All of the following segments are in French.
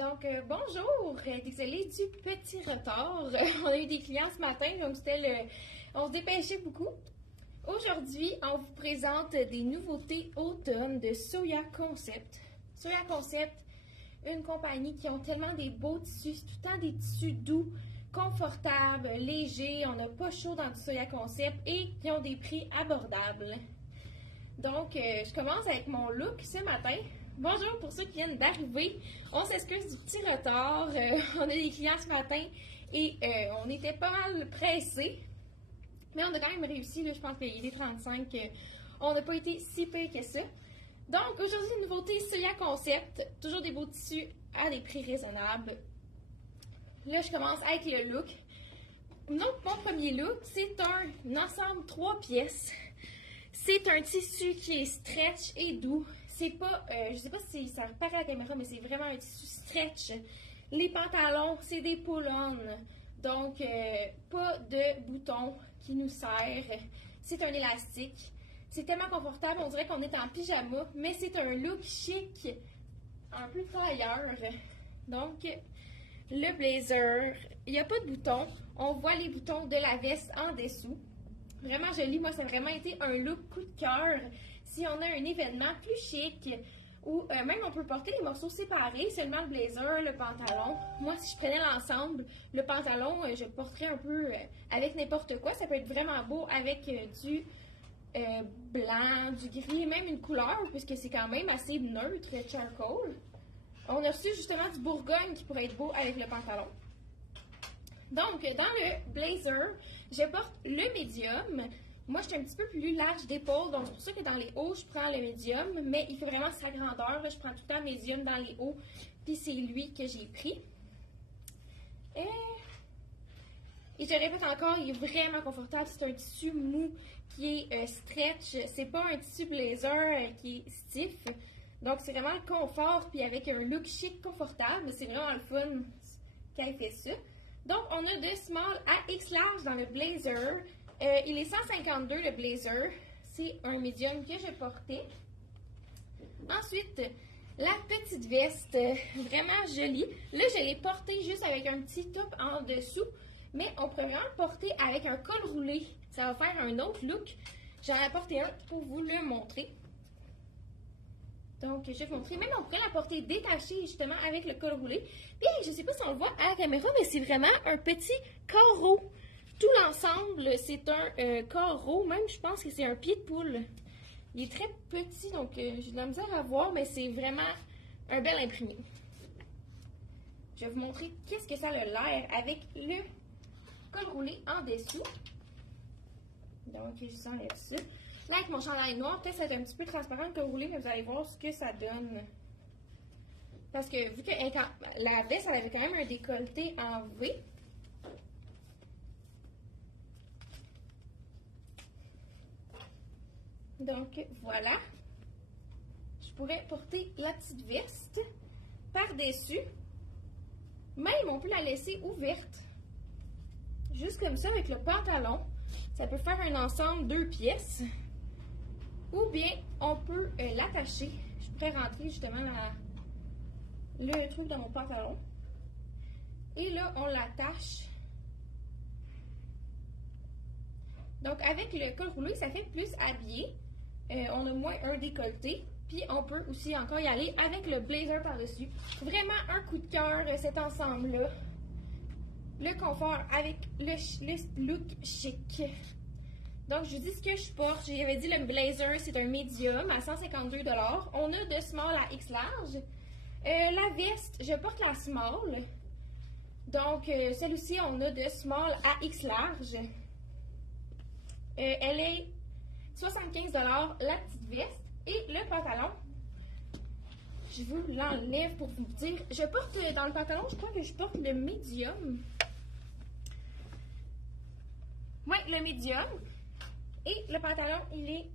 Bonjour! Désolée du petit retard. On a eu des clients ce matin, donc on se dépêchait beaucoup. Aujourd'hui, on vous présente des nouveautés automne de Soya Concept. Soya Concept, une compagnie qui ont tellement des beaux tissus, c'est tout le temps des tissus doux, confortables, légers, on n'a pas chaud dans du Soya Concept et qui ont des prix abordables. Donc, je commence avec mon look ce matin. Bonjour pour ceux qui viennent d'arriver. On s'excuse du petit retard. On a des clients ce matin et on était pas mal pressés. Mais on a quand même réussi. Là, je pense qu'il est 35. On n'a pas été si pire que ça. Donc, aujourd'hui, une nouveauté Soya Concept. Toujours des beaux tissus à des prix raisonnables. Là, je commence avec le look. Donc, mon premier look, c'est un ensemble 3 pièces. C'est un tissu qui est stretch et doux. C'est pas, je sais pas si ça reparaît à la caméra, mais c'est vraiment un tissu stretch. Les pantalons, c'est des pull-on. Donc, pas de boutons qui nous serrent. C'est un élastique. C'est tellement confortable, on dirait qu'on est en pyjama, mais c'est un look chic, un peu tailleur. Donc, le blazer, il n'y a pas de boutons. On voit les boutons de la veste en dessous. Vraiment joli. Moi, ça a vraiment été un look coup de cœur. Si on a un événement plus chic, ou même on peut porter les morceaux séparés, seulement le blazer, le pantalon. Moi, si je prenais l'ensemble, le pantalon, je le porterais un peu avec n'importe quoi. Ça peut être vraiment beau avec du blanc, du gris, même une couleur, puisque c'est quand même assez neutre, le charcoal. On a reçu justement du Bourgogne qui pourrait être beau avec le pantalon. Donc, dans le blazer, je porte le médium. Moi, je suis un petit peu plus large d'épaule, donc c'est pour ça que dans les hauts, je prends le médium, mais il faut vraiment sa grandeur. Là, je prends tout le temps médium dans les hauts, puis c'est lui que j'ai pris. Et je te répète encore, il est vraiment confortable. C'est un tissu mou qui est stretch. C'est pas un tissu blazer qui est stiff. Donc, c'est vraiment le confort, puis avec un look chic, confortable. C'est vraiment le fun qu'elle fait ça. Donc, on a de small à X large dans le blazer. Il est 152 le blazer. C'est un médium que je portais. Ensuite, la petite veste, vraiment jolie. Là, je l'ai portée juste avec un petit top en dessous. Mais on pourrait vraiment le porter avec un col roulé. Ça va faire un autre look. J'en ai apporté un pour vous le montrer. Donc, je vais vous montrer. Même, on pourrait la porter détachée, justement, avec le col roulé. Puis, je ne sais pas si on le voit à la caméra, mais c'est vraiment un petit carreau. Tout l'ensemble, c'est un carreau. Même, je pense que c'est un pied de poule. Il est très petit, donc j'ai de la misère à voir, mais c'est vraiment un bel imprimé. Je vais vous montrer qu'est-ce que ça a l'air avec le col roulé en dessous. Donc, je enlève ça. Là, avec mon chandail noir, peut-être ça va être un petit peu transparent le col roulé, mais vous allez voir ce que ça donne. Parce que vu que la veste, elle avait quand même un décolleté en V. Donc, voilà. Je pourrais porter la petite veste par-dessus. Même, on peut la laisser ouverte. Juste comme ça, avec le pantalon. Ça peut faire un ensemble 2 pièces. Ou bien, on peut l'attacher. Je pourrais rentrer justement le truc dans mon pantalon. Et là, on l'attache. Donc, avec le col roulé, ça fait plus habillé. On a moins un décolleté. Puis, on peut aussi encore y aller avec le blazer par-dessus. Vraiment un coup de cœur, cet ensemble-là. Le confort avec le look chic. Donc, je vous dis ce que je porte. J'avais dit le blazer, c'est un médium à 152 $. On a de small à X large. La veste, je porte la small. Donc, celle-ci, on a de small à X large. Elle est 75 $, la petite veste. Et le pantalon, je vous l'enlève pour vous dire. Je porte dans le pantalon, je crois que je porte le médium. Oui, le médium. Et le pantalon, il est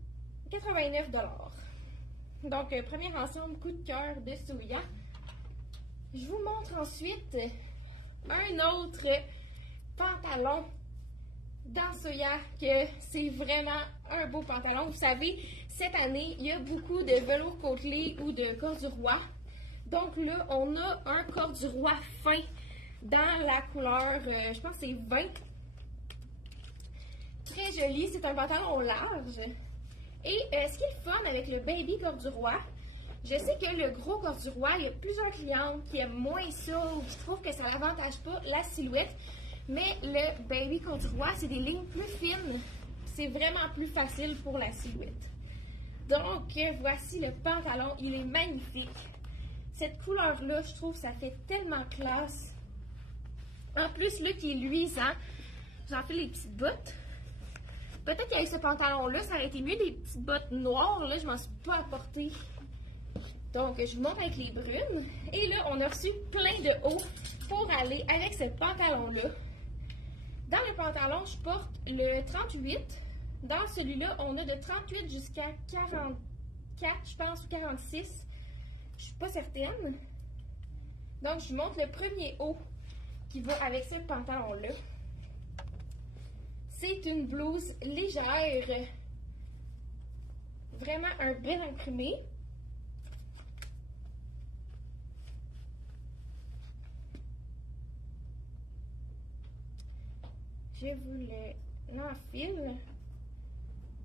89 $. Donc, premier ensemble, coup de cœur de Soya. Je vous montre ensuite un autre pantalon dans Soya, que c'est vraiment un beau pantalon. Vous savez, cette année, il y a beaucoup de velours côtelé ou de corduroy. Donc là, on a un corduroy fin dans la couleur, je pense que c'est 20. Très joli, c'est un pantalon large. Et ce qui est le fun avec le baby corduroy, je sais que le gros corduroy, il y a plusieurs clientes qui aiment moins ça ou qui trouvent que ça n'avantage pas la silhouette. Mais le baby corduroy, c'est des lignes plus fines. C'est vraiment plus facile pour la silhouette. Donc, voici le pantalon. Il est magnifique. Cette couleur-là, je trouve, ça fait tellement classe. En plus, là, qui est luisant, j'en fais les petites bottes. Peut-être qu'avec ce pantalon-là, ça aurait été mieux des petites bottes noires. Là, je m'en suis pas apporté. Donc, je vous montre avec les brunes. Et là, on a reçu plein de hauts pour aller avec ce pantalon-là. Dans le pantalon, je porte le 38. Dans celui-là, on a de 38 jusqu'à 44, je pense, ou 46. Je suis pas certaine. Donc, je vous montre le premier haut qui va avec ce pantalon-là. C'est une blouse légère. Vraiment un bel imprimé. Je vous l'enfile.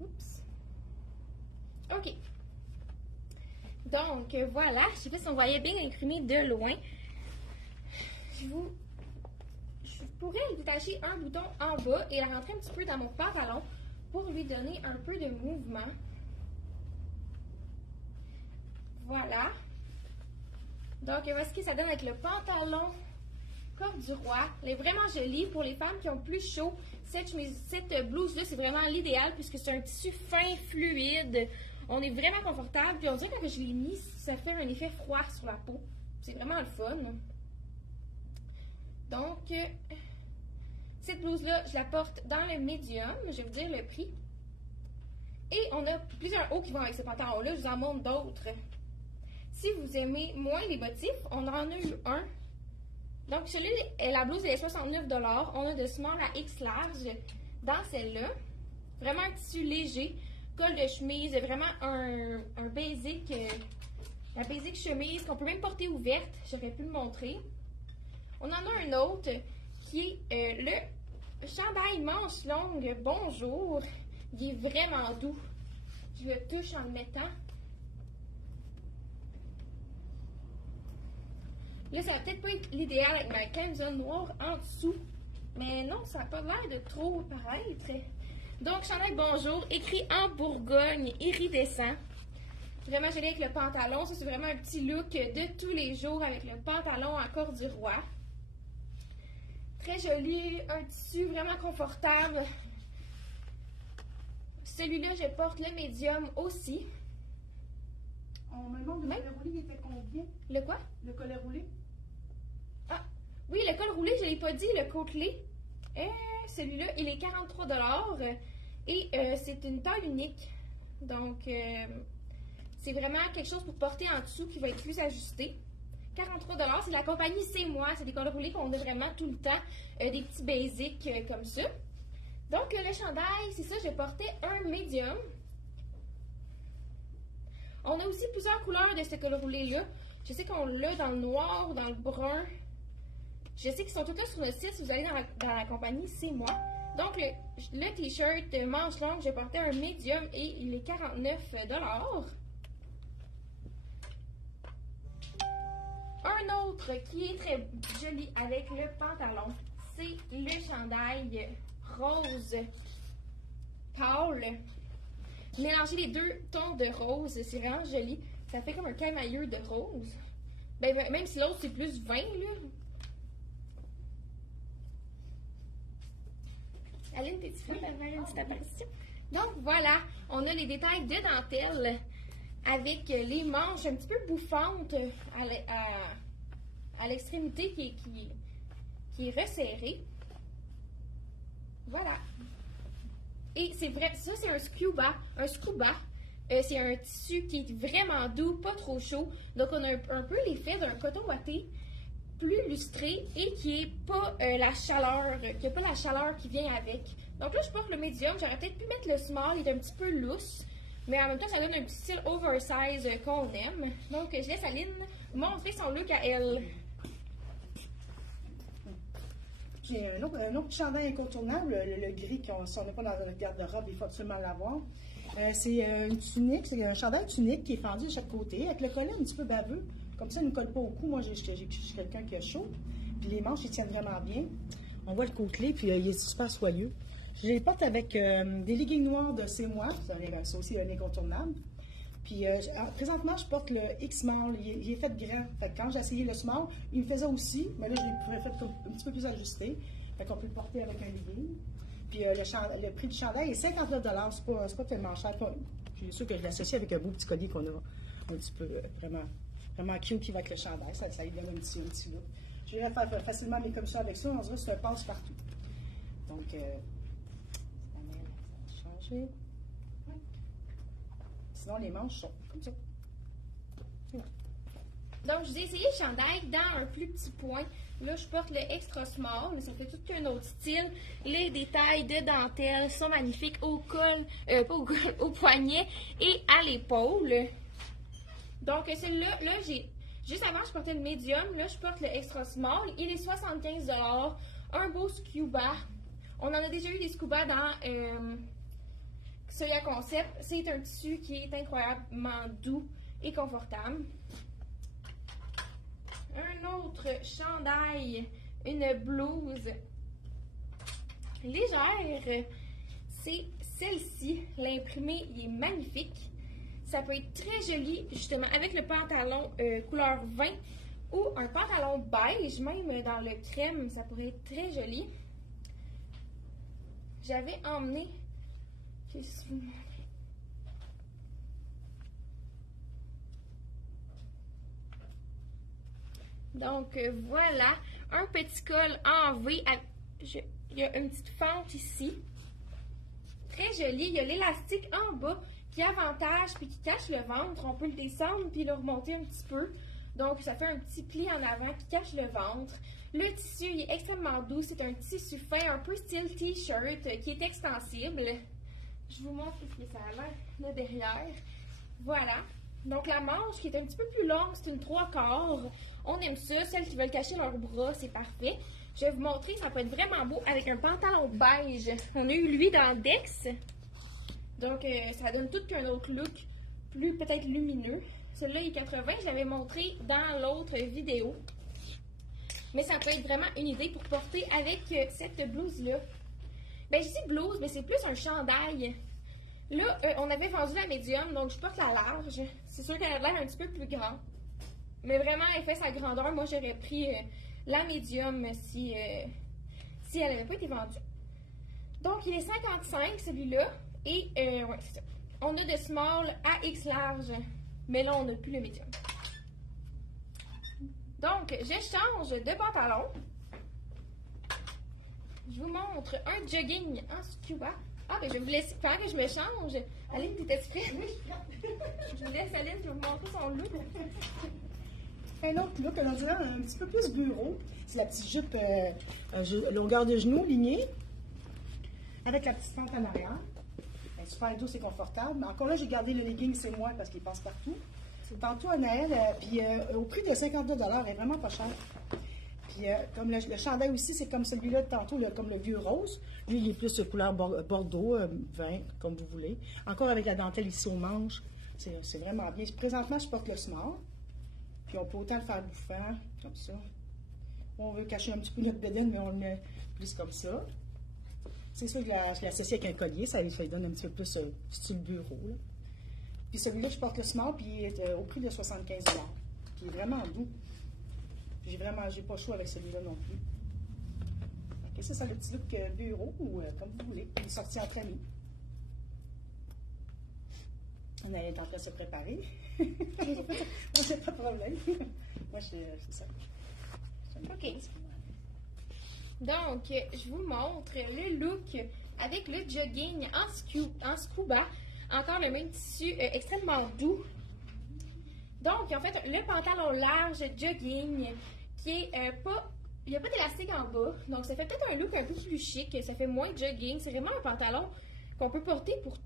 Oups. OK. Donc, voilà. Je sais pas si on voyait bien imprimé de loin. Je pourrais détacher un bouton en bas et la rentrer un petit peu dans mon pantalon pour lui donner un peu de mouvement. Voilà. Donc, voici ce que ça donne avec le pantalon corduroy. Elle est vraiment jolie pour les femmes qui ont plus chaud. Cette blouse-là, c'est vraiment l'idéal puisque c'est un tissu fin, fluide. On est vraiment confortable. Puis on dirait que quand je l'ai mis, ça fait un effet froid sur la peau. C'est vraiment le fun. Donc, cette blouse-là, je la porte dans le médium. Je vais vous dire le prix. Et on a plusieurs hauts qui vont avec ce pantalon-là. Je vous en montre d'autres. Si vous aimez moins les motifs, on en a eu un. Donc, celui-là, la blouse elle est 69$. On a de small à X large dans celle-là. Vraiment un tissu léger. Col de chemise, vraiment un basic chemise qu'on peut même porter ouverte. J'aurais pu le montrer. On en a un autre qui est le chandail manche longue Bonjour. Il est vraiment doux. Je le touche en le mettant. Là, ça va peut-être pas être l'idéal avec ma camisole noire en dessous. Mais non, ça n'a pas l'air de trop paraître. Donc, chandail Bonjour, écrit en Bourgogne, iridescent. Vraiment joli avec le pantalon. Ça, c'est vraiment un petit look de tous les jours avec le pantalon en corduroy. Très joli, un tissu vraiment confortable. Celui-là, je porte le médium aussi. On me demande le collet roulé, il était combien? Le quoi? Le collet roulé. Ah, oui, le col roulé, je ne l'ai pas dit, le côtelé. Celui-là, il est 43$. Et c'est une taille unique. Donc, c'est vraiment quelque chose pour porter en dessous qui va être plus ajusté. 43$, c'est la compagnie C'est Moi. C'est des cols roulés qu'on a vraiment tout le temps. Des petits basics comme ça. Donc, le chandail, c'est ça, je portais un médium. On a aussi plusieurs couleurs de ce col roulé-là. Je sais qu'on l'a dans le noir, dans le brun. Je sais qu'ils sont tout là sur le site si vous allez dans la compagnie C'est Moi. Donc, le t-shirt manche longue, je portais un médium et il est 49$. Un autre qui est très joli avec le pantalon, c'est le chandail rose pâle. Mélanger les deux tons de rose, c'est vraiment joli. Ça fait comme un camailleux de rose. Ben, même si l'autre c'est plus vin, là. Aline, t'es-tu prête à faire une petite apparition? Donc voilà, on a les détails de dentelle avec les manches un petit peu bouffantes à l'extrémité qui est resserrée. Voilà. Et c'est vrai, ça c'est un scuba. C'est un tissu qui est vraiment doux, pas trop chaud. Donc on a un peu l'effet d'un coton ouaté, plus lustré et qui est pas la chaleur, qui a pas la chaleur qui vient avec. Donc là je porte le médium, j'aurais peut-être pu mettre le small, il est un petit peu lousse, Mais en même temps, ça donne un petit style oversize qu'on aime. Donc, je laisse Aline montrer son look à elle. J'ai un autre chandail incontournable, le gris, si on n'est pas dans notre garde-robe, il faut absolument l'avoir. C'est une tunique, c'est un chandail tunique qui est fendu de chaque côté, avec le collet un petit peu baveux. Comme ça, il ne colle pas au cou. Moi, je suis quelqu'un qui a chaud. Puis les manches, ils tiennent vraiment bien. On voit le côtelé, puis il est super soyeux. Je les porte avec des leggings noirs de C'est moi. C'est aussi un incontournable. Puis présentement, je porte le X-Small. Il est fait grand. Fait que quand j'ai essayé le Small, il me faisait aussi, mais là, je l'ai fait un petit peu plus ajusté. Fait qu'on peut le porter avec un legging. Puis le prix du chandail est 59 $. C'est pas tellement cher. Je suis sûre que je l'associe avec un beau petit collier qu'on a un petit peu vraiment cute qui va avec le chandail. Ça lui donne un petit look. Je vais faire facilement mes commissions avec ça. On dirait que c'est un passe-partout. Donc, ça va changer. Sinon, les manches sont comme ça. Donc, je vous ai essayé le chandail dans un plus petit point. Là, je porte le extra small, mais ça fait tout qu'un autre style. Les détails de dentelle sont magnifiques au col, pas au col, au poignet et à l'épaule. Donc, celui-là, juste avant, je portais le medium. Là, je porte le extra small. Il est 75 $. Un beau scuba. On en a déjà eu des scuba dans Soya Concept. C'est un tissu qui est incroyablement doux et confortable. Un autre chandail, une blouse légère, c'est celle-ci. L'imprimé, il est magnifique. Ça peut être très joli, justement, avec le pantalon couleur vin ou un pantalon beige, même dans le crème, ça pourrait être très joli. J'avais emmené... Donc, voilà, un petit col en V. Il y a une petite fente ici. Très joli. Il y a l'élastique en bas qui avantage puis qui cache le ventre. On peut le descendre puis le remonter un petit peu. Donc, ça fait un petit pli en avant qui cache le ventre. Le tissu il est extrêmement doux. C'est un tissu fin, un peu style t-shirt qui est extensible. Je vous montre ce que ça a l'air là derrière. Voilà. Donc, la manche qui est un petit peu plus longue, c'est une 3/4. On aime ça. Celles qui veulent cacher leurs bras, c'est parfait. Je vais vous montrer, ça peut être vraiment beau avec un pantalon beige. On a eu lui dans Dex. Donc, ça donne tout qu'un autre look, plus peut-être lumineux. Celui-là, il est 80. Je l'avais montré dans l'autre vidéo. Mais ça peut être vraiment une idée pour porter avec cette blouse-là. Ben, je dis blouse, mais c'est plus un chandail. Là, on avait vendu la médium, donc je porte la large. C'est sûr qu'elle a l'air un petit peu plus grande. Mais vraiment, elle fait sa grandeur. Moi, j'aurais pris la médium si elle n'avait pas été vendue. Donc, il est 55, celui-là. Et, ouais, c'est ça. On a de small à X large. Mais là, on n'a plus le médium. Donc, je change de pantalon. Je vous montre un jogging en scuba. Ah, ben je vais vous laisser faire que je me change. Aline, t'étais-tu prête? Oui, je vous laisse Aline, je vais vous montrer son look. Un autre look, on dirait un petit peu plus bureau. C'est la petite jupe longueur de genou, lignée, avec la petite fente en arrière. Elle est super douce et confortable. Mais encore là, j'ai gardé le legging, c'est moi, parce qu'il passe partout. Tantôt à Noël, puis au prix de 52 $, elle est vraiment pas chère. Puis comme le chandail aussi, c'est comme celui-là de tantôt, comme le vieux rose. Lui, il est plus couleur bordeaux, vin, comme vous voulez. Encore avec la dentelle ici aux manches. C'est vraiment bien. Présentement, je porte le small. Puis on peut autant le faire bouffant, comme ça. On veut cacher un petit peu notre bédaine, mais on le met plus comme ça. C'est sûr que je l'associe avec un collier, ça lui donne un petit peu plus style bureau. Là. Puis celui-là, je porte le small, puis il est au prix de 75 $. Puis il est vraiment doux. J'ai pas chaud avec celui-là non plus. Okay, ça, c'est le petit look bureau, ou comme vous voulez. Une sortie entre amis. On est en train de se préparer. Non, c'est pas de problème. Moi, c'est ça. OK. Donc, je vous montre le look avec le jogging en scuba. Encore le même tissu extrêmement doux. Donc, en fait, le pantalon large jogging qui est pas... Il n'y a pas d'élastique en bas. Donc, ça fait peut-être un look un peu plus chic. Ça fait moins jogging. C'est vraiment un pantalon qu'on peut porter pour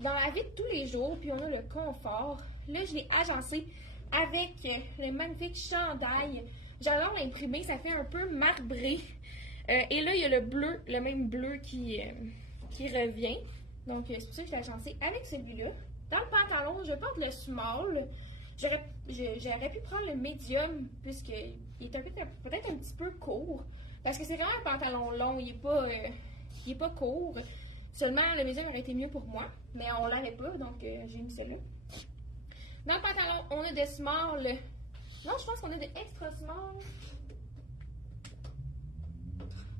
dans la vie de tous les jours, puis on a le confort. Là, je l'ai agencé avec le magnifique chandail. J'adore l'imprimer, ça fait un peu marbré. Et là, il y a le bleu, le même bleu qui revient. Donc, c'est pour ça que je l'ai agencé avec celui-là. Dans le pantalon, je porte le small. J'aurais pu prendre le medium, puisqu'il est peut-être un petit peu court. Parce que c'est vraiment un pantalon long, il est pas court. Seulement, le medium aurait été mieux pour moi. Mais on l'avait pas, donc j'ai mis celui-là. Dans le pantalon, on a des small. Non, je pense qu'on a des extra small.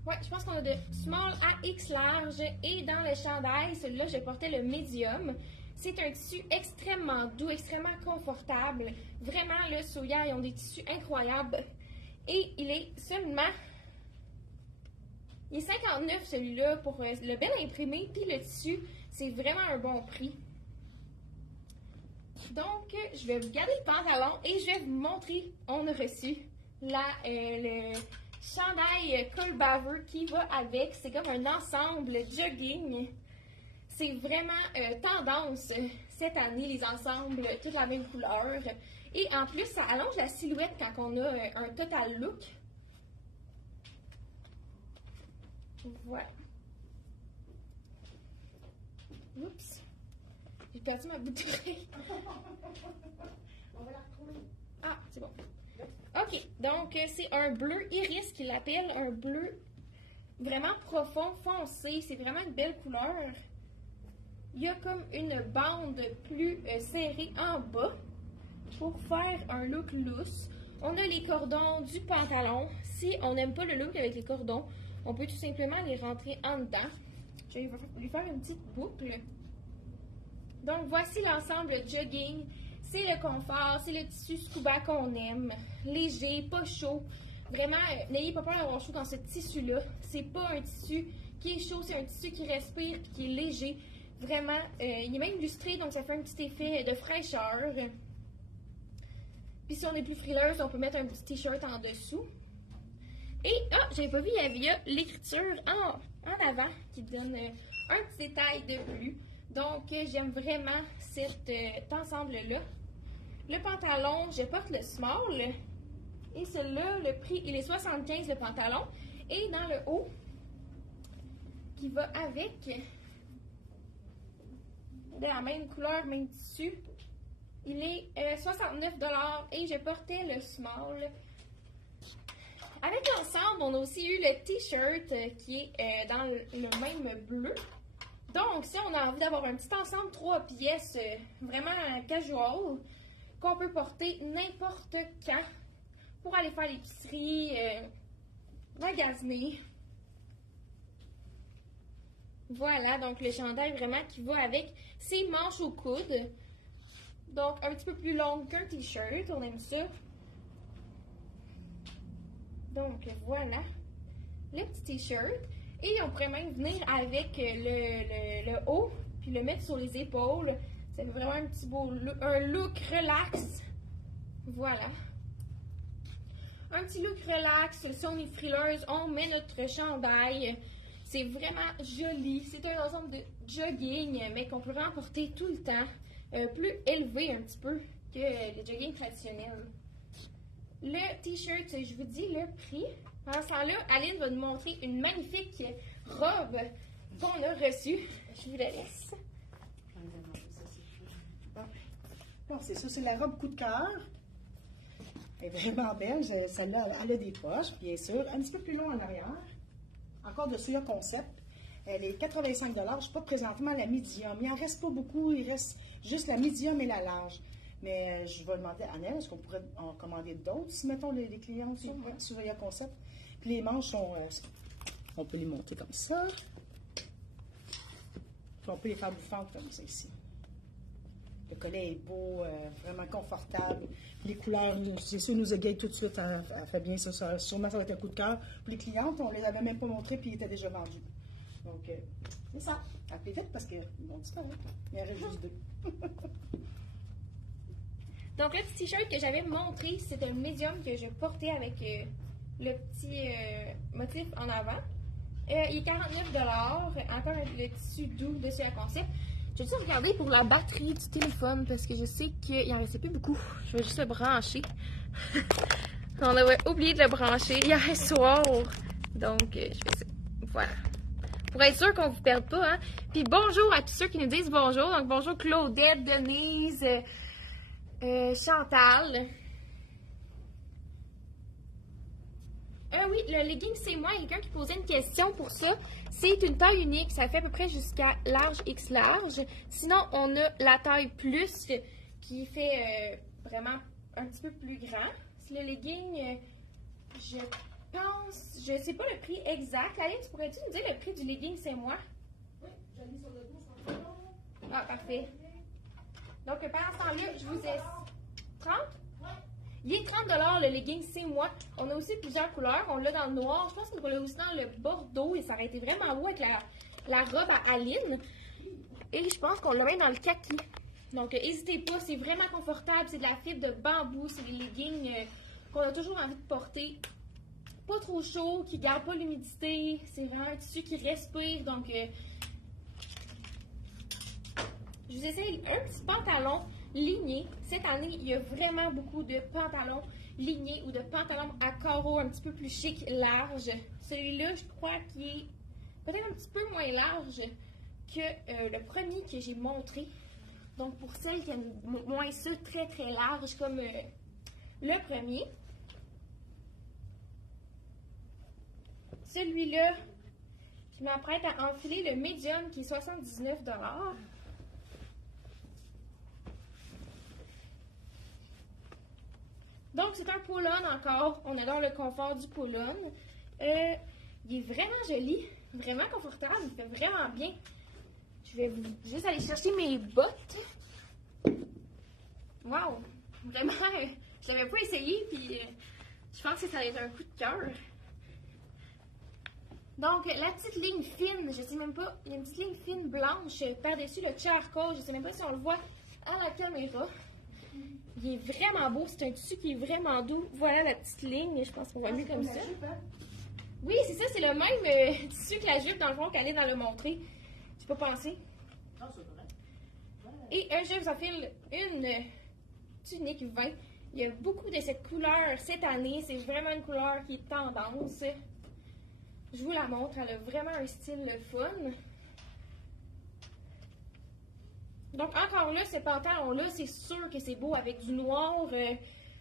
Ouais, je pense qu'on a de small à X large. Et dans le chandail, celui-là, je portais le medium. C'est un tissu extrêmement doux, extrêmement confortable. Vraiment, le Soya, ils ont des tissus incroyables. Et il est seulement... Il est 59 celui-là pour le bel imprimé. Puis le tissu, c'est vraiment un bon prix. Donc, je vais vous garder le pantalon et je vais vous montrer. On a reçu le chandail col baveux qui va avec. C'est comme un ensemble jogging. C'est vraiment tendance cette année, les ensembles, toutes la même couleur. Et en plus, ça allonge la silhouette quand on a un total look. Voilà. Oups. J'ai perdu ma bouteille. On va la retrouver. Ah, c'est bon. OK, donc c'est un bleu iris qu'il appelle, un bleu vraiment profond, foncé. C'est vraiment une belle couleur. Il y a comme une bande plus serrée en bas pour faire un look loose. On a les cordons du pantalon. Si on n'aime pas le look avec les cordons, on peut tout simplement les rentrer en dedans. Je vais lui faire une petite boucle. Donc, voici l'ensemble jogging. C'est le confort, c'est le tissu scuba qu'on aime. Léger, pas chaud. Vraiment, n'ayez pas peur d'avoir chaud dans ce tissu-là. C'est pas un tissu qui est chaud, c'est un tissu qui respire et qui est léger. Vraiment, il est même lustré, donc ça fait un petit effet de fraîcheur. Puis si on est plus frileuse, on peut mettre un petit t-shirt en dessous. Et, j'avais pas vu, il y a l'écriture en avant qui donne un petit détail de plus. Donc, j'aime vraiment cet ensemble-là. Le pantalon, je porte le small. Et celui-là, le prix, il est 75 le pantalon. Et dans le haut, qui va avec, de la même couleur, même tissu, il est 69 $ et je portais le small. Avec l'ensemble, on a aussi eu le t-shirt qui est dans le même bleu. Donc, si on a envie d'avoir un petit ensemble 3 pièces vraiment casual, qu'on peut porter n'importe quand pour aller faire l'épicerie, magasiner. Voilà, donc le chandail vraiment qui va avec ses manches au coude. Donc, un petit peu plus longue qu'un t-shirt, on aime ça. Donc, voilà, le petit t-shirt. Et on pourrait même venir avec le haut, puis le mettre sur les épaules. Ça fait vraiment un petit beau look, un look relax. Voilà. Un petit look relax. Si on est frileuse, on met notre chandail. C'est vraiment joli. C'est un ensemble de jogging, mais qu'on peut remporter tout le temps. Plus élevé un petit peu que le jogging traditionnel. Le t-shirt, je vous dis le prix. Pendant ce temps-là, Aline va nous montrer une magnifique robe qu'on a reçue. Je vous la laisse. Bon, c'est ça, c'est la robe coup de cœur. Elle est vraiment belle. Celle-là, elle a des poches, bien sûr. Un petit peu plus long en arrière. Encore de Soya Concept. Elle est 85 $. Je n'ai pas présentement la medium. Il n'en reste pas beaucoup. Il reste juste la medium et la large. Mais je vais demander à Annelle, est-ce qu'on pourrait en commander d'autres si, mettons, les clients sur Soya Concept. Puis les manches sont... on peut les monter comme ça. Puis on peut les faire bouffantes comme ça ici. Le collet est beau, vraiment confortable. Les couleurs, c'est sûr, nous égaye tout de suite. Elle fait bien ça. Sûrement, ça va être un coup de cœur. Pour les clientes, on ne les avait même pas montrés puis ils étaient déjà vendus. Donc, c'est ça. Appelez vite parce qu'ils vont disparaître. Il y en reste juste 2. Donc, le petit t-shirt que j'avais montré, c'est un médium que je portais avec le petit motif en avant. Il est 49 $. Encore le tissu doux de Soya Concept. Je vais juste regarder pour la batterie du téléphone parce que je sais qu'il en restait plus beaucoup. Je vais juste le brancher. On avait oublié de le brancher hier soir. Donc, je fais ça. Voilà. Pour être sûr qu'on ne vous perde pas, hein. Puis bonjour à tous ceux qui nous disent bonjour. Donc, bonjour Claudette, Denise, Chantal. Oui, le legging, c'est moi. Il y a quelqu'un qui posait une question pour ça. C'est une taille unique. Ça fait à peu près jusqu'à large X large. Sinon, on a la taille plus qui fait vraiment un petit peu plus grand. Le legging, je pense, je ne sais pas le prix exact. Alex, pourrais-tu nous dire le prix du legging, c'est moi? Oui, je l'ai mis sur le dos. Ah, parfait. Donc, pendant ce temps-là, je vous ai... 30? Il est 30 $ le legging, c'est moi. On a aussi plusieurs couleurs. On l'a dans le noir. Je pense qu'on l'a aussi dans le bordeaux. Et ça aurait été vraiment beau avec la robe à Aline. Et je pense qu'on l'a même dans le kaki. Donc, n'hésitez pas. C'est vraiment confortable. C'est de la fibre de bambou. C'est des leggings qu'on a toujours envie de porter. Pas trop chaud, qui ne garde pas l'humidité. C'est vraiment un tissu qui respire. Donc, je vous essaye un petit pantalon ligné. Cette année, il y a vraiment beaucoup de pantalons lignés ou de pantalons à carreaux un petit peu plus chic, large. Celui-là, je crois qu'il est peut-être un petit peu moins large que le premier que j'ai montré. Donc, pour celles qui aiment moins ça, très très large comme le premier. Celui-là, je m'apprête à enfiler le médium qui est 79 $. Donc, c'est un pull-on encore. On adore le confort du pull-on. Il est vraiment joli, vraiment confortable. Il fait vraiment bien. Je vais juste aller chercher mes bottes. Wow! Vraiment, je l'avais pas essayé, puis je pense que ça va être un coup de cœur. Donc, la petite ligne fine, je sais même pas, il y a une petite ligne fine blanche par-dessus le charcoal. Je sais même pas si on le voit à la caméra. Il est vraiment beau, c'est un tissu qui est vraiment doux. Voilà la petite ligne, je pense qu'on va mieux comme ça. Jupe, hein? Oui, c'est ça, c'est le même tissu que la jupe dans le fond qu'elle est dans le montrer. J'ai pas pensé. Non, c'est vrai. Ouais. Et je vous enfile une tunique 20. Il y a beaucoup de cette couleur cette année. C'est vraiment une couleur qui est tendance. Je vous la montre, elle a vraiment un style fun. Donc, encore là, ce pantalon-là, c'est sûr que c'est beau avec du noir,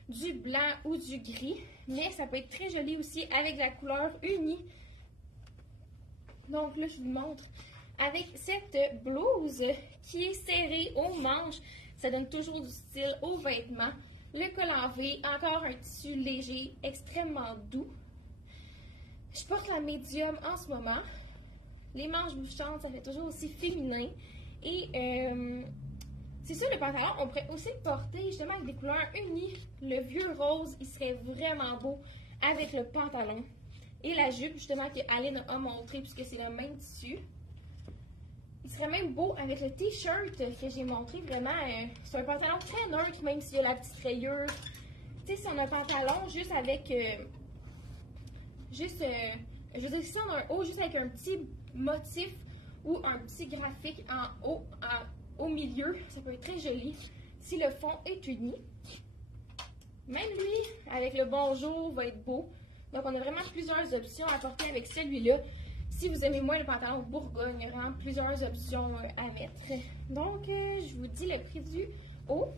du blanc ou du gris. Mais ça peut être très joli aussi avec la couleur unie. Donc là, je vous montre. Avec cette blouse qui est serrée aux manches, ça donne toujours du style aux vêtements. Le col en V, encore un tissu léger, extrêmement doux. Je porte la médium en ce moment. Les manches bouchantes, ça fait toujours aussi féminin. Et c'est ça le pantalon, on pourrait aussi le porter justement avec des couleurs unies. Le vieux rose, il serait vraiment beau avec le pantalon. Et la jupe justement que Aline a montré puisque c'est le même tissu. Il serait même beau avec le t-shirt que j'ai montré vraiment. C'est un pantalon très neutre même s'il y a la petite rayure. Tu sais, si on a un pantalon juste avec... je veux dire, si on a un haut juste avec un petit motif ou un petit graphique en haut, au milieu, ça peut être très joli si le fond est uni. Même lui, avec le bonjour, va être beau. Donc, on a vraiment plusieurs options à porter avec celui-là. Si vous aimez moins le pantalon Bourgogne, il y a vraiment plusieurs options à mettre. Donc, je vous dis le prix du haut.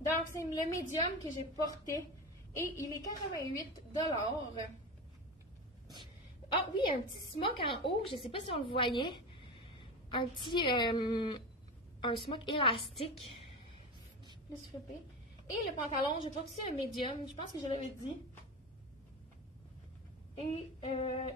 Donc, c'est le médium que j'ai porté et il est 88 $. Ah oui, un petit smock en haut, je ne sais pas si on le voyait. Un petit un smock élastique. Et le pantalon, je porte aussi un médium, je pense que je l'avais dit. Et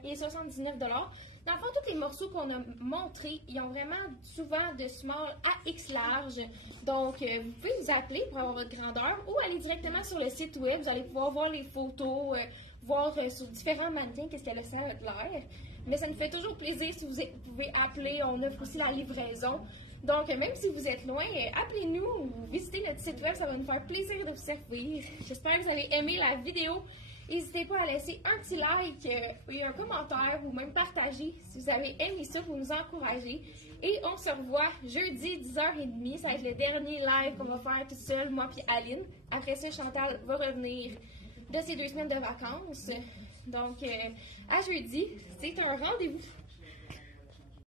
il est 79 $. Dans le fond, tous les morceaux qu'on a montrés, ils ont vraiment souvent de small à X large. Donc, vous pouvez nous appeler pour avoir votre grandeur ou aller directement sur le site web. Vous allez pouvoir voir les photos, voir sur différents mannequins qu'est-ce qu'elle a ça de l'air. Mais ça nous fait toujours plaisir si vous pouvez appeler. On offre aussi la livraison. Donc, même si vous êtes loin, appelez-nous ou visitez notre site web. Ça va nous faire plaisir de vous servir. J'espère que vous avez aimé la vidéo. N'hésitez pas à laisser un petit like et un commentaire ou même partager si vous avez aimé ça pour nous encourager. Et on se revoit jeudi 10h30. Ça va être le dernier live qu'on va faire tout seul, moi et Aline. Après ça, Chantal va revenir de ses 2 semaines de vacances. Donc, à jeudi, c'est un rendez-vous.